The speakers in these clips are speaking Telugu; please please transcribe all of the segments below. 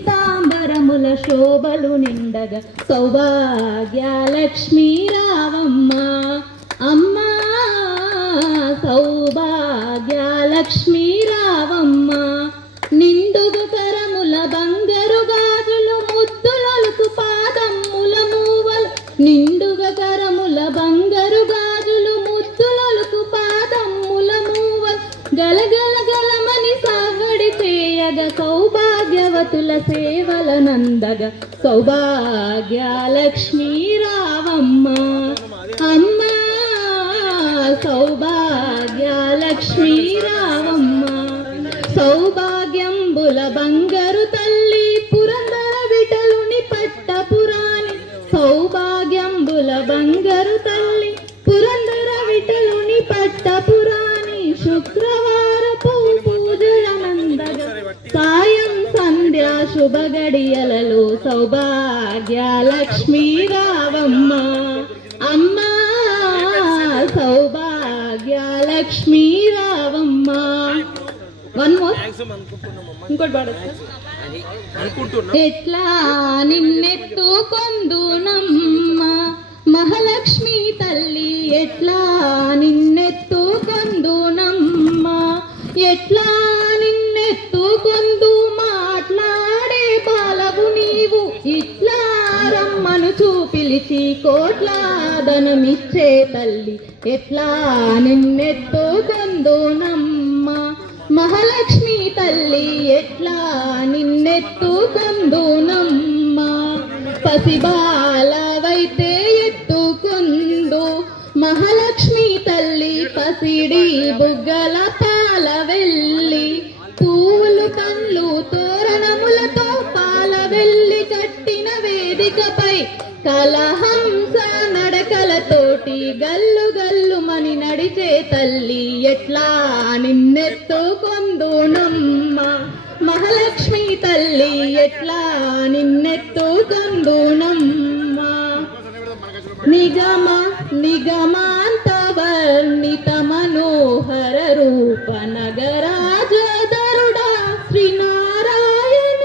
పీతాంబరముల శోభలు నిండగా సౌభాగ్యలక్ష్మీ రావమ్మ అమ్మా సౌభాగ్యలక్ష్మీ రావమ్మ నిండుగు కరముల బంగారు గాజులు ముద్దులొలుకు పాదమ్ముల మూవలు నిండుగా కరముల బంగారు గాజులు ముద్దులొలుకు పాదమ్ముల మూవలు గలగల గలమని సాగడి చేయగ సౌభాగ్యవతుల సేవల నందగ సౌభాగ్యలక్ష్మీ రావమ్మ అమ్మా సౌభాగ్యలక్ష్మీ రావమ్మ సౌభాగ్యంబుల బంగారు తల్లి పురందర విఠలుని పట్టపురాణి సౌభాగ్యంబుల బంగారు తల్లి పురందర విఠలుని పట్టపురాణి శుక్రవారపు పూజల నందగ సాయం సంధ్యా శుభ గడియలలో సౌభాగ్యలక్ష్మీ రావమ్మ అమ్మా సౌభాగ్యలక్ష్మీ రావమ్మ ఇంకోటి ఎట్లా నిన్నెత్తుకొందునమ్మ మహాలక్ష్మి తల్లి ఎట్లా నిన్నెత్తుకొందునమ్మ ఎట్లా నిన్నెత్తుకొందు మాట్లాడే బాలవు నీవు ఇట్లా రమ్మను చూపిలిచి కోట్లాదనమిచ్చే తల్లి ఎట్లా నిన్నెత్తుకొందునమ్మ మహాలక్ష్మి తల్లి ఎట్లా నిన్నెత్తుకొందునమ్మ పసిబాలవైతే ఎత్తుకొందు మహాలక్ష్మి తల్లి పసిడి బుగ్గల పాల వెళ్ళి పూలు కళ్ళు తోరణములతో పాల వెళ్ళి కట్టిన వేదికపై కలహంస నడకలతోటి గల్లు గల్లుమని నడిచే తల్లి ఎట్లా నిన్నెత్తుకొందునమ్మ మహాలక్ష్మి తల్లి ఎట్లా నిన్నెత్తుకొందునమ్మ నిగమ నిగమాంత వర్ణిత మనోహర రూప నగరాజధరుడా శ్రీనారాయణ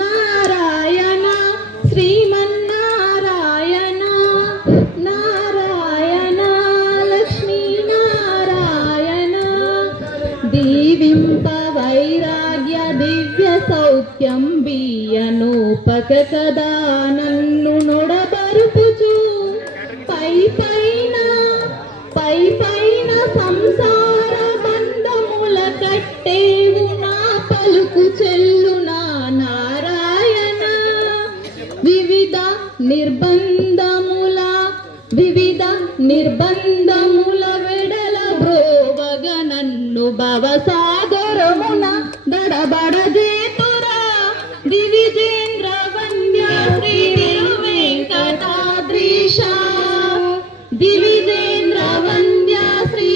నారాయణ శ్రీమన్నారాయణ నారాయణ లక్ష్మీ నారాయణ దీవింప వైరాగ్య దివ్య సౌఖ్యం బియ్యనూపక కదా నన్ను నొడబరుపుచు పై పైన సంసార బంధముల కట్టేవు నా పలుకు చెల్లునా నారాయణ వివిధ నిర్బంధముల వెడల బ్రోవగ నన్ను భవసాగరమున దడబడజేతురా దివిజేంద్ర వంద్య శ్రీ తిరువేంకటాద్రీశ దివిజేంద్ర వంద్య శ్రీ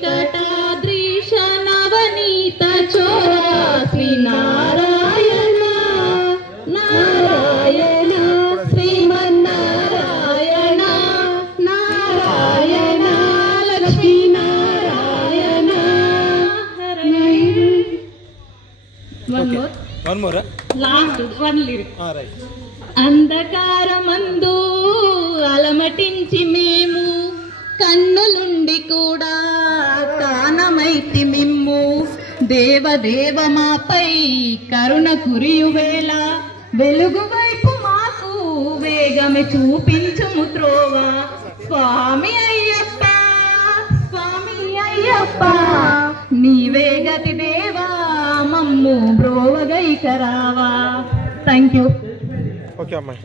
తిరువేంకటాద్రీశ నవనీత చోర Shri Narayana Narayana Srimannarayana Narayana Lakshmi Narayana One more. Last one lyric. Right. అంధకారమందు అలమటించి మేము కన్నులుండి కూడా కానమైతి మిమ్ము దేవదేవ మాపై కరుణ కురియువేళ వెలుగు వైపు మాకు వేగమే చూపించుము త్రోవ స్వామి అయ్యప్ప నీవే గతి దేవా మమ్ము బ్రోవగైకరావా. Thank you. ఓకే అమ్మాయి.